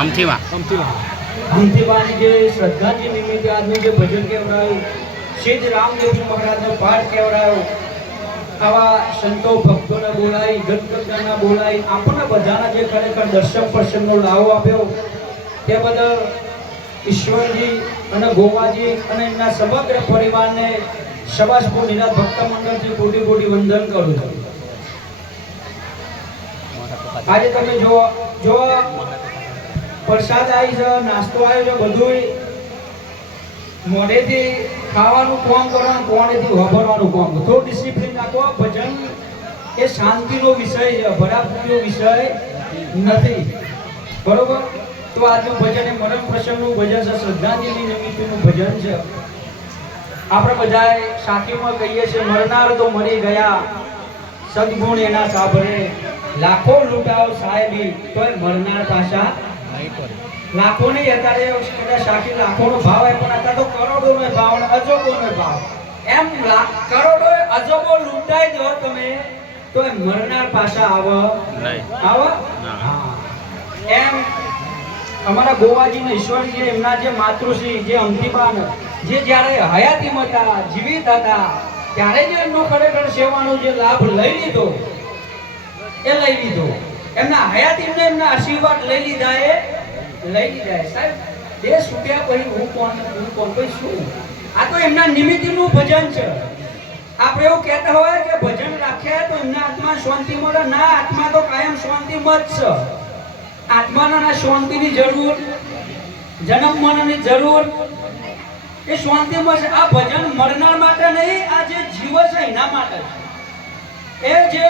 અમથીબાની જે શ્રદ્ધાજી નિમિત્તે આજનું જે ભજન કહેવડાયું, સિદ્ધ રામદેવજી મહારાજનો પાઠ કહેવડાયો, આવા સંતો ભક્તોને બોલાવી, ગદગદના બોલાવી, આપણને બધાના જે ખરેખર દર્શન પ્રસંગનો લાવો આપ્યો તે બદલ ઈશ્વરજી અને ગોવાજી અને એમના સમગ્ર પરિવારને સવાસપુર નિરાત ભક્ત મંડળથી કોટી કોટી વંદન કરું છું. આજે તમે જો પ્રસાદ આવી છે, નાસ્તો આવ્યો છે, બધું મોઢેથી ખાવાનું કામ કરવાનું, કોણેથી વાપરવાનું કામ. થોડું ડિસિપ્લિન રાખો. ભજન એ શાંતિનો વિષય છે, ભરાપુરીનો વિષય નથી. બરોબર? તો આજનું ભજન એ મરણ પ્રસંગનું ભજન છે, શ્રદ્ધાંજલિ નિમિત્તનું ભજન છે. આપણે બધાએ સાખીમાં કહીએ છીએ, મરનાર તો મરી ગયા, સદગુણ એના સાંભળે, લાખો લૂંટાવ સાહેબી તોય મરનાર પાછા લાખો નહીં. અત્યારે સાખી લાખોનો ભાવ આવે, પણ અત્યારે તો કરોડોનો ભાવ અને અજબોનો ભાવ. એમ કરોડો અજબો લૂંટાઈ દો તમે તો મરનાર પાછા આવો. એમ અમારા ગોવાજીને ઈશ્વરજી એમના જે માતૃશ્રી જે અમથીબાન જે જ્યારે હયાતીમાં હતા, જીવિત હતા, ત્યારે જે એમનો ખરેખર સેવાનો જે લાભ લઈ લીધો એ લઈ લીધો. એમના હયાતીને એમના આશીર્વાદ લઈ લીધા એ લઈ લીધા. સાહેબ દેશ છૂટ્યા પછી હું કોણ પછી શું? આ તો એમના નિમિત્તનું ભજન છે. આપણે એવું કહેતા હોય કે ભજન રાખ્યા તો એમના આત્મા શાંતિ મળે. ના, આત્મા તો કાયમ શાંતિમાં જ છે. આત્માના શાંતિની જરૂર, જન્મ મરણની જરૂર એ શાંતિમાં છે. આ ભજન મરનાર માટે નહીં, આ જે જીવ છે એના માટે છે. એ જે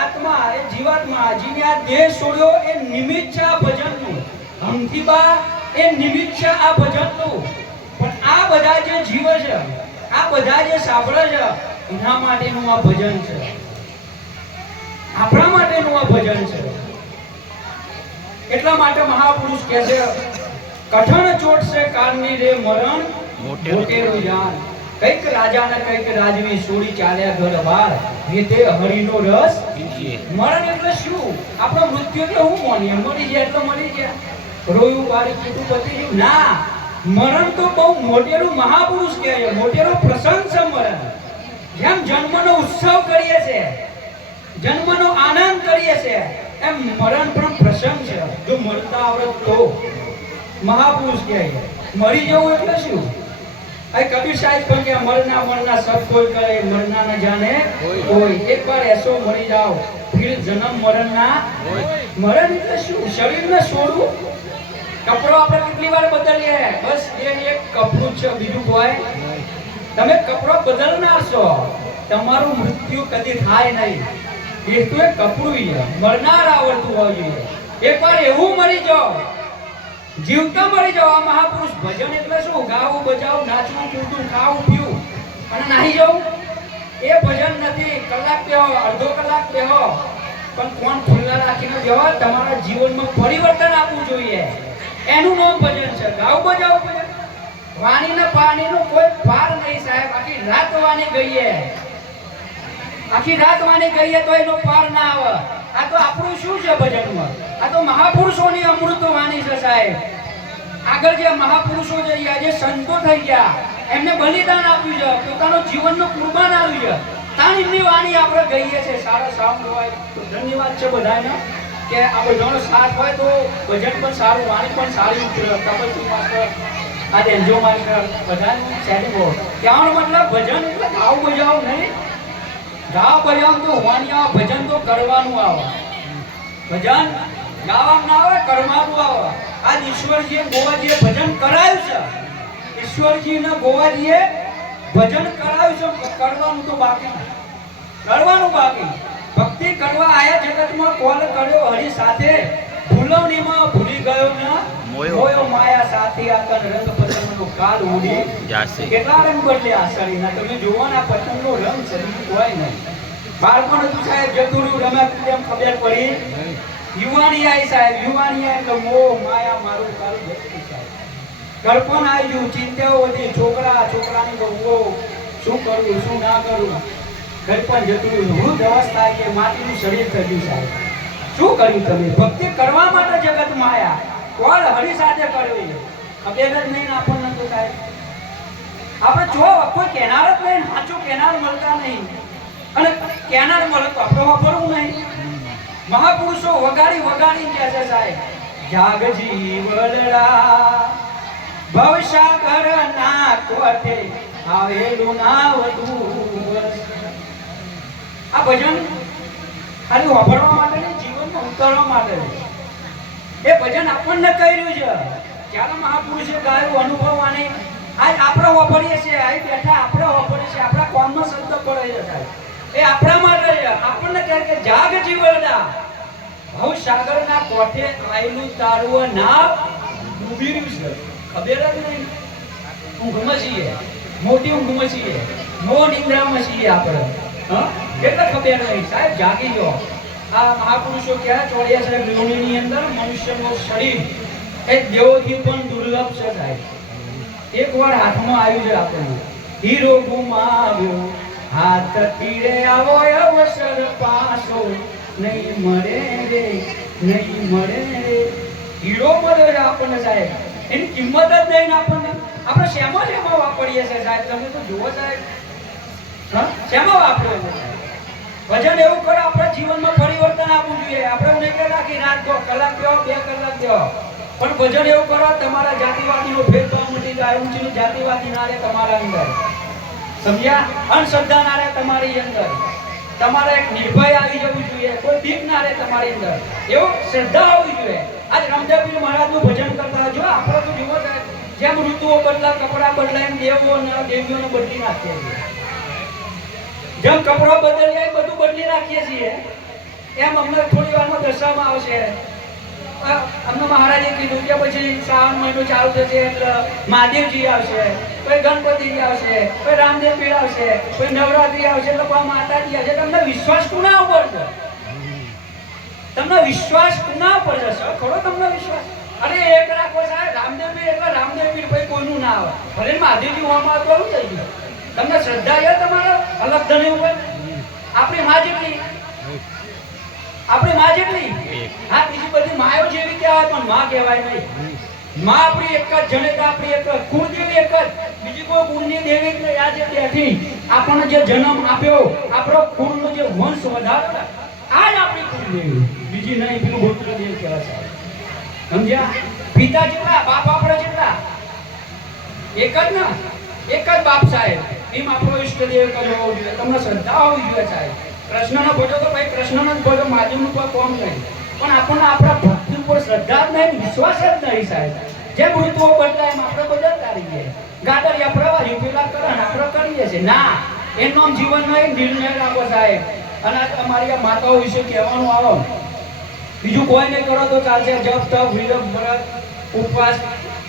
આત્મા, એ જીવાત્મા જેને આ દેહ છોડ્યો એ નિમિત્ત છે આ ભજનનું. અમથીબા એ નિમિત્ત છે આ ભજનનું. પણ આ બધા જે જીવ છે, આ બધા જે સાંભળે છે એના માટેનું આ ભજન છે, આપણા માટેનું આ ભજન છે. એટલા માટે મહાપુરુષ કહે છે, કઠણ ચોટ છે કારની રે મરણ મોટેરું જાન. કઈક રાજાને કઈક રાજવી છોડી ચાલ્યા ઘર બાર, હેતે હરિનો રસ. મરણ એટલે શું? આપણો મૃત્યુ એટલે હું માનીએ મરી જાય એટલે મરી ગયા, રોયું બારી કીધું પતી ગયું. ના, મરણ તો બહુ મોટેરું મહાપુરુષ કહે છે, મોટેરો પ્રસંગ છે મરણ. જેમ જન્મનો ઉત્સવ કરીએ છે, જન્મનો આનંદ કરીએ છે, એમ મરણ પણ પ્રસંગ છે. જો મરતા આવડે તો મહાપુરુષ કહે છે. મરી જવું એટલે શું? આ કબીર સાહેબ પણ કે મરના સબ કોઈ કરે, મરના ન જાણે કોઈ. એકવાર એસો મરી જાઓ ફિર જન્મ મરણ ના. મરણ એટલે શું? શરીરને છોડવું. કપડો આપણે કેટલી વાર બદલીએ? બસ એક કપડું છે, બીજું કોઈ. તમે કપડો બદલનાર છો, તમારું મૃત્યુ કદી થાય નહીં. એ તો એક કપડું છે. મરનાર આવડતું હોવું જોઈએ. એકવાર એવું મરી જાઓ, જીવતા મરી જાઓ. આ મહાપુરુષ ભજન એટલે શું? ગાવું, બજાવું, નાચવું, કૂદવું, ખાવું, પીવું અને નાહી જવું એ ભજન નથી. કલાક બેહો, અડધો કલાક બેહો, પણ કોણ ખુલ્લા રાખીને બેહો. તમારા જીવનમાં પરિવર્તન આપવું જોઈએ, એનું નામ ભજન છે. ગાવું, બજાવું ભજન. વાણી ને પાણીનો કોઈ પાર નહીં સાહેબ. આખી રાત વાણી ગઈએ, આખી રાત વાણી ગઈએ તો એનો પાર ના આવે. આ તો આપણું શું છે ભજનમાં? આ તો મહાપુરુષોની અમૃત વાણી છે સાહેબ. આગળ જે મહાપુરુષો છે, જે સંતો થઈ ગયા, એમને બલિદાન આપ્યું છે, પોતાનું જીવનનું કુરબાન આવ્યું છે. તાણ એમની વાણી આપણે ગઈએ છે. સારા સાઉન્ડ હોય તો ધન્યવાદ છે બધાને કે આ બધાનો સાથ હોય તો ભજન પણ સારું, વાણી પણ સારી. તપસ્વી માસ્ટર, આ એન્જો માસ્ટર, બધાનું સેટિંગ હોય. કહેવાનો મતલબ ભજન એટલે ગાવું બજાવું નહીં. ગાવ બજાવ તો હોવાની આવે, ભજન તો કરવાનું આવે. ભજન ગાવાનું ના આવે, કરવાનું આવે. આજ ઈશ્વરજીએ ગોવાજીએ ભજન કરાયું છે. ઈશ્વરજીને ગોવાજીએ ભજન કરાયું છે. કરવાનું તો બાકી, કરવાનું બાકી. ભક્તિ કરવા આયા જગતમાં કોલ કર્યો હરી સાથે, ભૂલવણીમાં ભૂલી ગયો ને મોયો માયા સાથે. આ તન રંગ પતંગનો કાળ ઉડી જાશે. કેટલા રંગ બદલ્યા શરીરના. તમે જોવો ને આ પતંગનો રંગ છે, બીજું કોઈ નહીં. બાળપણ હતું સાહેબ, જતું રહ્યું, રમ્યા કેમ ખબર પડી. યુવાની આવી સાહેબ, યુવાની આવી એટલે મોહ માયા મારું તારું જતું સાહેબ. ગળપણ આવી ગયું, ચિંતાઓ વધી, છોકરાની બહુઓ, શું કરવું શું ના કરવું. ગળપણ જતું રહ્યું, વૃદ્ધ અવસ્થા કે માટીનું શરીર થયું સાહેબ. શું કર્યું તમે? ભક્તિ કરવા માટે જગતમાં આવ્યા, કોલ હરી સાથે કર્યો છે ખબર જ નહીં આપણને તો સાહેબ આપણે જો કોઈ કેનાર જ નહીં સાચો કેનાર મળતા નહીં અને કેનાર મળે તો આપણે વાપરવું નહીં મહાપુરુષો વગાડી વગાડી કહે છે સાહેબ જાગજી વલડા ભવસાગર ના કોઠે આવેલું નાવ દૂર આ ભજન ખાલી વાપરવા માટે નહીં જીવનમાં ઉતારવા માટે એ ભજન આપણને કર્યું છે ત્યારે મહાપુરુષે ગાયું અનુભવવાની આજ આપણે વાપરીએ છીએ આજ બેઠા આપણે વાપરીએ છીએ આપણા કોમનો શબ્દ પડે છે સાહેબ એ આપણા માટે આપણને કહે કે જાગ જીવડા ભવ સાગરના કોઠે આયેલું તારું નાવ ડૂબી રહ્યું છે ખબર જ નહીં ઊંઘમાં છીએ મોટી ઊંઘમાં છીએ મો નિંદ્રામાં છીએ આપણે હા એટલે ખબર નહીં સાહેબ જાગી જાઓ આ મહાપુરુષો ક્યાં ચોર્યા સાહેબ યોનિની અંદર મનુષ્યનું શરીર એ દેવોથી પણ દુર્લભ છે સાહેબ એકવાર હાથમાં આવ્યું છે આપણને હીરો ગુમાવ્યો હાથ તીરે આવો અવસર પાછો નહીં મળે રે નહીં મળે રે હીરો મળે છે આપણને સાહેબ એની કિંમત જ નહીં આપણને આપણે શેમાં શેમાં વાપરીએ છીએ સાહેબ તમે તો જુઓ સાહેબ હા શેમાં વાપરીએ છીએ ભજન એવું કરો આપણા જીવનમાં પરિવર્તન આપવું જોઈએ આપણે નહીં કહેતા કે રાત દો કલાક દો 2 કલાક દો પણ ભજન એવું કરો તમારા જાતિવાદીનો ભેદભાવ મટી જાય ઊંચીનું જાતિવાદી ના રહે તમારા અંદર સમજ્યા અંધશ્રદ્ધા ના રહે તમારી અંદર તમારે એક નિર્ભય આવી જવું જોઈએ કોઈ બીક ના રહે તમારી અંદર એવું શ્રદ્ધા હોવી જોઈએ આજ રામદેવપીર મહારાજનું ભજન કરતા જો આપણે તો જુઓ જેમ ઋતુઓ બદલા કપડા બદલાય દેવો અને દેવીઓને બદલી નાખીએ છીએ જેમ કપડો બદલીએ બધું બદલી નાખીએ છીએ એમ અમને થોડી વારમાં દર્શાવવામાં આવશે અમને મહારાજે કીધું કે પછી શ્રાવણ મહિનો ચાલુ થશે એટલે મહાદેવજી આવશે કોઈ ગણપતિજી આવશે કોઈ રામદેવ પીર આવશે કોઈ નવરાત્રી આવશે એટલે કોઈ માતાજી આવશે તમને વિશ્વાસ કોના ઉપર છે તમને વિશ્વાસ કોના ઉપર છે સર ખરો તમને વિશ્વાસ અરે એક રાખો સાહેબ રામદેવ પીર એટલે રામદેવ પીર ભાઈ કોઈનું ના આવે ભલે મહાદેવજી હોવામાં તો થઈ ગયું તમને શ્રદ્ધા છે તમારો અલગ ધણી ઉપર આપણી માં જેટલી હા બીજી બધી માયો જેવી કહેવાય પણ માં કહેવાય નહીં માં આપણી એક જ જનેતા આપણી એક કુળદેવી એક જ બીજી કોઈ કુળની દેવી નહીં આ જે બેઠી આપણને જે જન્મ આપ્યો આપણો કુળનો જે વંશ વધારો આ જ આપણી કુળદેવી બીજી નહીં પેલું ગોત્રદેવ કહેવાય સમજ્યા પિતા જેટલા બાપ આપણે જેટલા એક જ ના એક જ બાપ સાહેબ એમ આપણો ઈષ્ટદેવ કર્યો હોવો જોઈએ તમને શ્રદ્ધા હોવી જોઈએ સાહેબ કૃષ્ણનો ભજો તો ભાઈ કૃષ્ણનો જ ભજો માધ્યમનું કોઈ કોમ નહીં પણ આપણને આપણા ભક્તિ ઉપર શ્રદ્ધા જ નહીં વિશ્વાસ જ નહીં સાહેબ જેમ ઋતુઓ બદલાય એમ આપણે બદલતા રહીએ ગાડરિયા પ્રવાહી પેલા કરે આપણે કરીએ છીએ ના એનું આમ જીવન નહીં નિર્ણય રાખો સાહેબ અને તમારી આ માતાઓ વિશે કહેવાનું આવો બીજું કોઈ નહીં કરો તો ચાલશે જપ તપ વિલપ વ્રત ઉપવાસ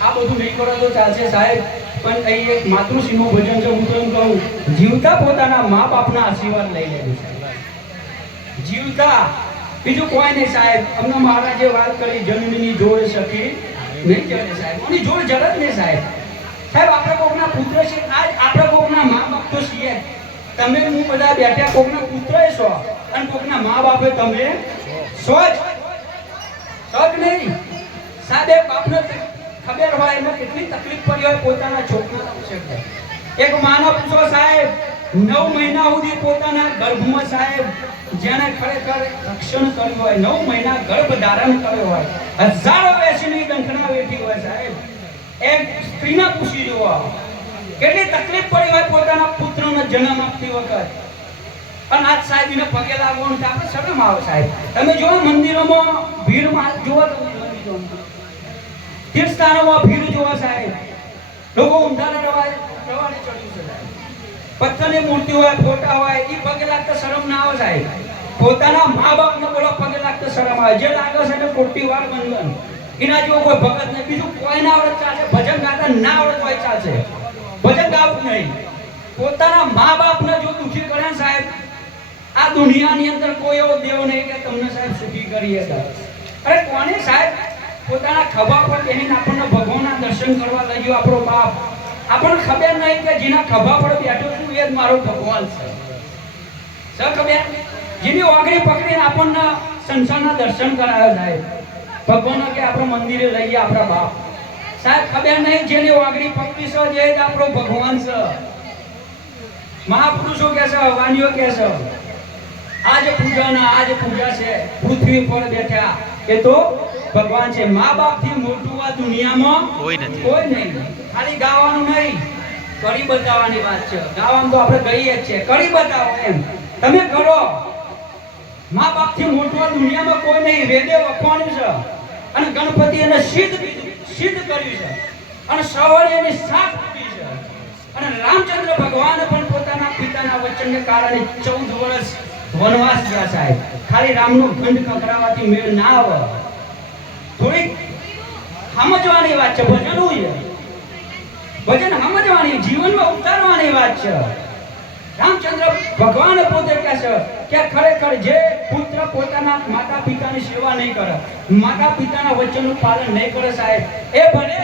આ બધું નહીં કરો તો ચાલશે સાહેબ પણ અહીં એક માતૃશ્રીનું ભજન છે હું તો એમ કહું જીવતા પોતાના મા બાપના આશીર્વાદ લઈ લેવું જીવતા બીજું કોઈ નહીં સાહેબ અમને મહારાજે વાત કરી જન્મની જોડ સખી નહીં કહેવાય સાહેબ એની જોડ જરત નહીં સાહેબ સાહેબ આપણે કોકના પુત્ર છે આજ આપણે કોકના મા બાપ તો છીએ તમે હું બધા બેઠા કોકના પુત્ર છો અને કોકના મા બાપે તમે છો જ નહીં સાહેબ એક બાપને ખબર હોય એને કેટલી તકલીફ પડી હોય પોતાના છોકરાના વિશે એક માનો પૂછો સાહેબ 9 મહિના સુધી પોતાના ગર્ભમાં સાહેબ જેને ખરેખર રક્ષણ કર્યું હોય 9 મહિના ગર્ભ ધારણ કર્યો હોય હજારો વેસીની દંખના વેઠી હોય સાહેબ એક સ્ત્રીને પૂછી જુઓ કેટલી તકલીફ પડી હોય પોતાના પુત્રનો જન્મ આપતી વખત અને આજ સાહેબને પગે લાગવાનું તો આપણે શરમ આવે સાહેબ તમે જો મંદિરોમાં ભીડમાં જોવો તમે તીર્થસ્થાનોમાં ભીડ જોવા સાહેબ લોકો ઊંધાના રવાડે ચડ્યું છે સાહેબ પથ્થરની મૂર્તિ હોય ફોટા હોય એ પગે લાગતા શરમ ના આવે સાહેબ પોતાના મા બાપને બોલો પગે લાગતા શરમ આવે જે લાગે છે એને ખોટી વાર બનવાનું એના જેવો કોઈ ભગત નહીં બીજું કોઈ ના આવડે ચાલશે ભજન ગાતા ના આવડે કોઈ ચાલશે ભજન ગાવું નહીં પોતાના મા બાપને જો દુખી કરે સાહેબ આ દુનિયાની અંદર કોઈ એવો દેવ નહીં કે તમને સાહેબ સુખી કરીએ અરે કોને સાહેબ પોતાના ખભા પર બેહીને આપણને ભગવાનના દર્શન કરવા લઈ ગયો આપણો બાપ આપણને ખબર નહીં કે જેના ખભા પર બેઠો છું એ જ મારો ભગવાન છે ખબર જેની ઓગળી પકડીને આપણને સંસારના દર્શન કરાવ્યો સાહેબ ભગવાન કે આપણે મંદિરે લઈએ આપણા બાપ સાહેબ ખબર નહીં જેની વાગડી પકડી છે જે જ આપણો ભગવાન છે મહાપુરુષો કે છે વાણીઓ કે છે આજ પૂજા છે પૃથ્વી પર બેઠા એ તો ભગવાન છે મા બાપ થી મોટું આ દુનિયામાં કોઈ નહીં ખાલી ગાવાનું નહીં કરી બતાવવાની વાત છે ગાવાનું તો આપણે કહીએ જ છે કરી બતાવો એમ તમે કરો મા બાપ થી મોટું આ દુનિયામાં કોઈ નહીં વેદે વખવાણ્યું છે અને ગણપતિ એને સિદ્ધ કર્યું છે અને સવારે એની સાથ આપી છે અને રામચંદ્ર ભગવાન પણ પોતાના પિતાના વચનને કારણે 14 વર્ષ વનવાસ ગયા સાહેબ ખાલી રામનું ખંડ ખખડાવાથી મેળ ના આવે થોડીક સમજવાની વાત છે ભજન હોય ભજન સમજવાની જીવનમાં ઉતારવાની વાત છે રામચંદ્ર ભગવાન પોતે કહે છે કે ખરેખર જે પુત્ર પોતાના માતા પિતાની સેવા નહીં કરે માતા પિતાના વચનનું પાલન નહીં કરે સાહેબ એ ભલે